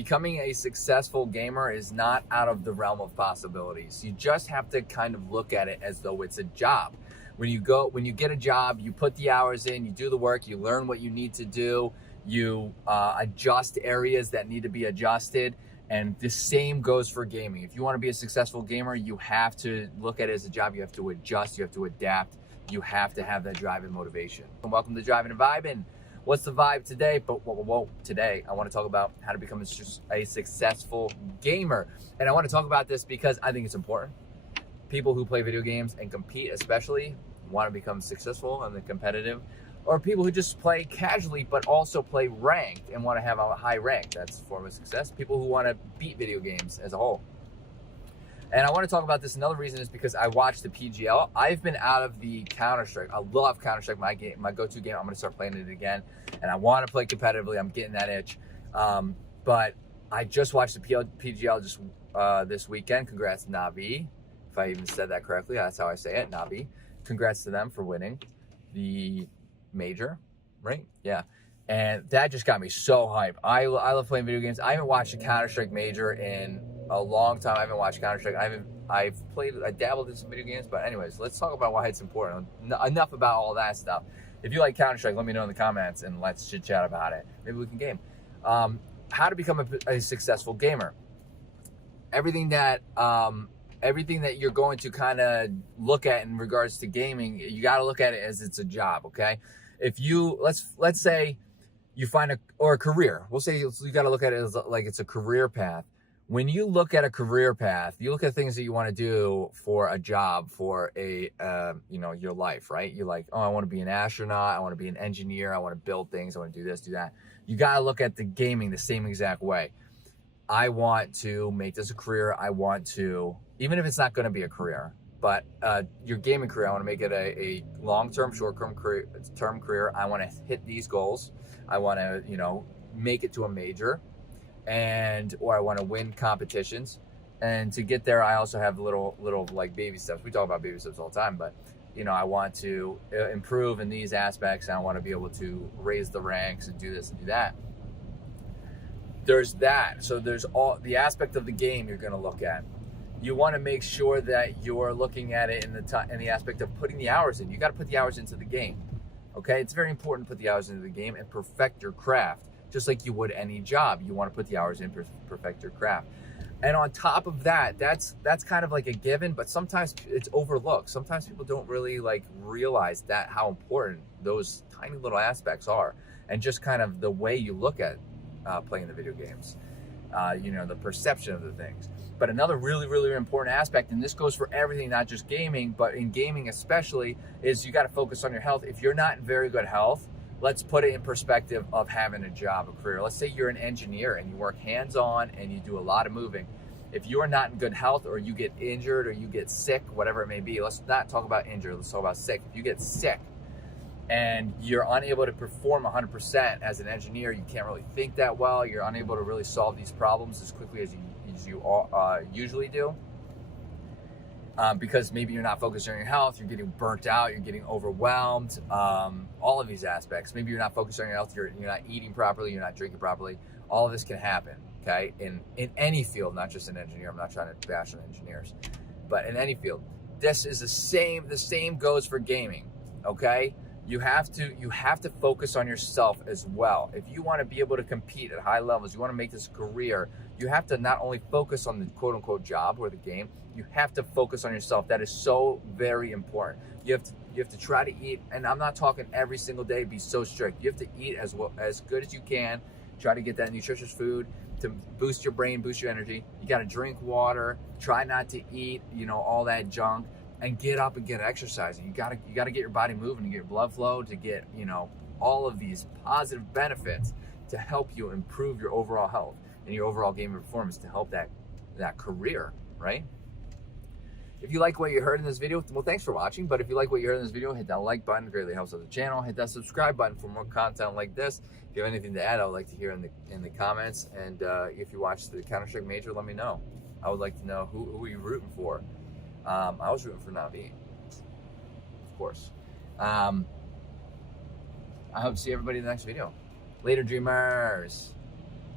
becoming a successful gamer is not out of the realm of possibilities. You just have to kind of look at it as though it's a job. When you get a job, you put the hours in, you do the work, you learn what you need to do, you adjust areas that need to be adjusted. And the same goes for gaming. If you want to be a successful gamer, you have to look at it as a job. You have to adjust, you have to adapt, you have to have that drive and motivation. And welcome to Driving and Vibing. What's the vibe today? Today I want to talk about how to become a successful gamer. And I want to talk about this because I think it's important. People who play video games and compete especially want to become successful and competitive, or people who just play casually but also play ranked and want to have a high rank. That's a form of success. People who want to beat video games as a whole. And I want to talk about this. Another reason is because I watched the PGL. I've been out of the Counter-Strike. I love Counter-Strike, my go-to game. I'm going to start playing it again. And I want to play competitively. I'm getting that itch. But I just watched the PGL just this weekend. Congrats, Navi. If I even said that correctly, that's how I say it, Navi. Congrats to them for winning the major, right? Yeah. And that just got me so hyped. I love playing video games. I haven't watched a Counter-Strike major in a long time. I haven't watched Counter-Strike. I dabbled in some video games, but anyways, let's talk about why it's important. Enough about all that stuff. If you like Counter-Strike, let me know in the comments and let's chit chat about it. Maybe we can game. How to become a successful gamer. Everything that you're going to kind of look at in regards to gaming, you got to look at it as it's a job, okay? If you, let's say you find a career. We'll say you got to look at it as like it's a career path. When you look at a career path, you look at things that you want to do for a job, for your life, right? You're like, oh, I want to be an astronaut. I want to be an engineer. I want to build things. I want to do this, do that. You got to look at the gaming the same exact way. I want to make this a career. I want to, even if it's not going to be a career, but your gaming career, I want to make it a long-term, short-term career. I want to hit these goals. I want to, make it to a major, or I want to win competitions. And to get there, I also have little like baby steps. We talk about baby steps all the time, but I want to improve in these aspects. And I want to be able to raise the ranks and do this and do that. There's that. So there's all the aspect of the game you're going to look at. You want to make sure that you're looking at it in the aspect of putting the hours in. You got to put the hours into the game. Okay, it's very important to put the hours into the game and perfect your craft, just like you would any job. You want to put the hours in, perfect your craft. And on top of that, that's kind of like a given, but sometimes it's overlooked. Sometimes people don't really realize that how important those tiny little aspects are, and just kind of the way you look at playing the video games. The perception of the things. But another really, really important aspect, and this goes for everything, not just gaming, but in gaming especially, is you got to focus on your health. If you're not in very good health, let's put it in perspective of having a job, a career. Let's say you're an engineer and you work hands-on and you do a lot of moving. If you're not in good health, or you get injured, or you get sick, whatever it may be, let's not talk about injured, let's talk about sick. If you get sick and you're unable to perform 100% as an engineer, you can't really think that well, you're unable to really solve these problems as quickly as you usually do, because maybe you're not focused on your health, you're getting burnt out, you're getting overwhelmed, all of these aspects. Maybe you're not focused on your health, you're not eating properly, you're not drinking properly. All of this can happen, okay? In any field, not just an engineer. I'm not trying to bash on engineers, but in any field. This is the same goes for gaming, okay? You have to focus on yourself as well. If you want to be able to compete at high levels, you want to make this a career, you have to not only focus on the quote-unquote job or the game, you have to focus on yourself. That is so very important. You have to try to eat, and I'm not talking every single day, be so strict. You have to eat as good as you can. Try to get that nutritious food to boost your brain, boost your energy. You got to drink water. Try not to eat, all that junk. And get up and get exercising. You gotta get your body moving, to get your blood flow, to get all of these positive benefits to help you improve your overall health and your overall game performance, to help that career, right? If you like what you heard in this video, well, thanks for watching. But if you like what you heard in this video, hit that like button. It greatly helps out the channel. Hit that subscribe button for more content like this. If you have anything to add, I would like to hear in the comments. And if you watched the Counter-Strike major, let me know. I would like to know who are you rooting for. I was rooting for Navi, of course. I hope to see everybody in the next video. Later, dreamers.